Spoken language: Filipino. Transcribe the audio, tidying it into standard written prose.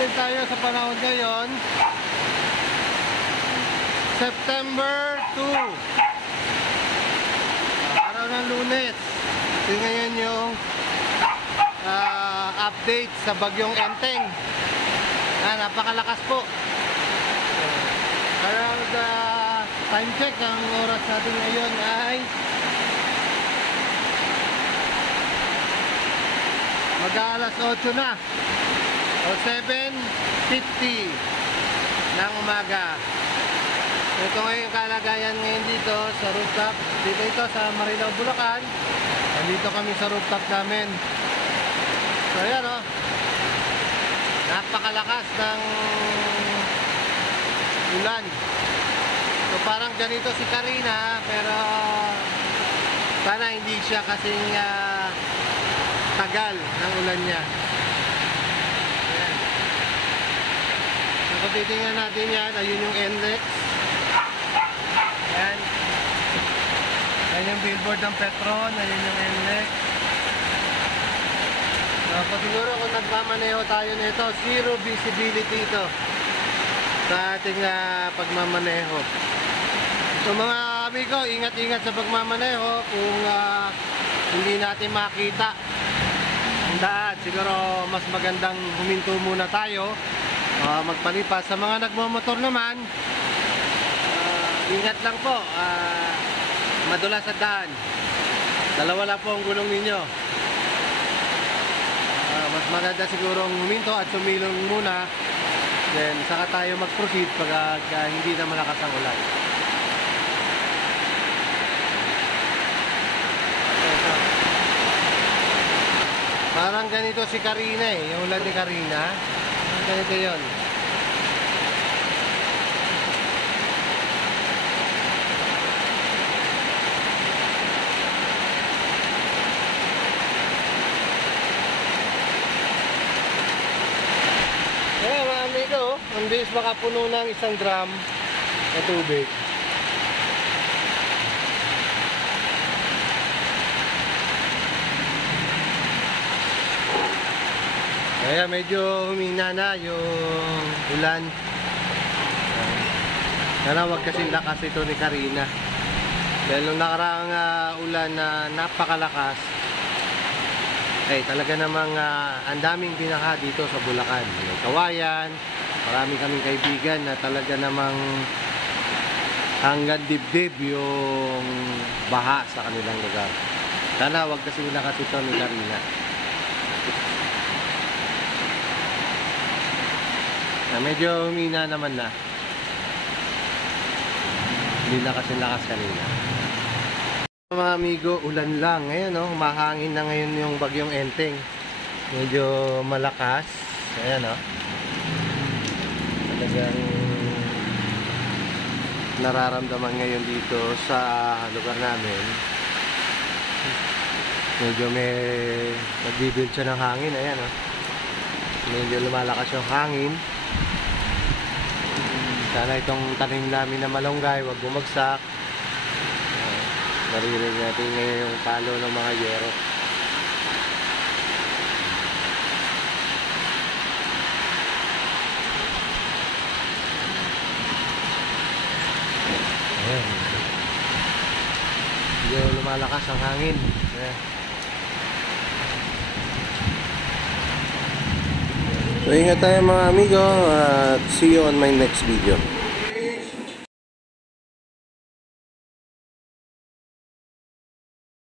update tayo sa panahon ngayon. September 2, araw ng Lunes. Ito ngayon yung update sa bagyong Enteng. Napakalakas po. Around time check, ang oras natin ngayon ay mag-aalas 8 na o 7:50 ng umaga. Ito ngayon yung kalagayan ngayon dito sa rooftop. Dito ito sa Marilao, Bulacan. Nandito kami sa rooftop namin. So ayan o, napakalakas ng ulan. So parang ganito si Karina, pero sana hindi siya kasing tagal ng ulan niya. Ayan. So kung titingnan natin yan, ayun yung NLEX. Ayan. Ayan yung billboard ng Petron, ayun yung NLEX. So siguro kung nagmamaneho tayo nito, zero visibility ito sa ating pagmamaneho. So mga amigo, ingat-ingat sa pagmamaneho. Kung hindi natin makita ang daan, siguro mas magandang huminto muna tayo, magpalipas. Sa mga nagmamotor naman, ingat lang po, madulas sa daan. Dalawa lang po ang gulong ninyo. Mas maganda siguro huminto at sumilong muna, then saka tayo mag-proceed pag hindi na malakas ang ulan. Parang ganito si Karina yung ulan ni Karina. Ganito yun. Kaya mga amigo, ang bilis makapuno ng isang drum na tubig. Kaya medyo humina na yung ulan. Sana wag kasing lakas ito ni Karina. Dahil nung nakaraang ulan na napakalakas, talaga namang ang daming binaha dito sa Bulacan. May kawayan, marami kaming kaibigan na talaga namang hanggang dibdib yung baha sa kanilang lugar. Sana wag kasing lakas ito ni Karina. Medyo humina naman na. Hindi na kasi lakas kanina. Mga amigo, ulan lang. Ngayon humahangin na ngayon yung bagyong Enteng. Medyo malakas. Ayan talagang nararamdaman ngayon dito sa lugar namin. Medyo may nagbibuild siya ng hangin. Ayan medyo lumalakas yung hangin. Sana itong tanim namin na malunggay wag bumagsak. Naririnig natin ngayon yung palo ng mga yero. Ayan. Medyo lumalakas ang hangin. Ayan. So ingat tayo mga amigo at see you on my next video.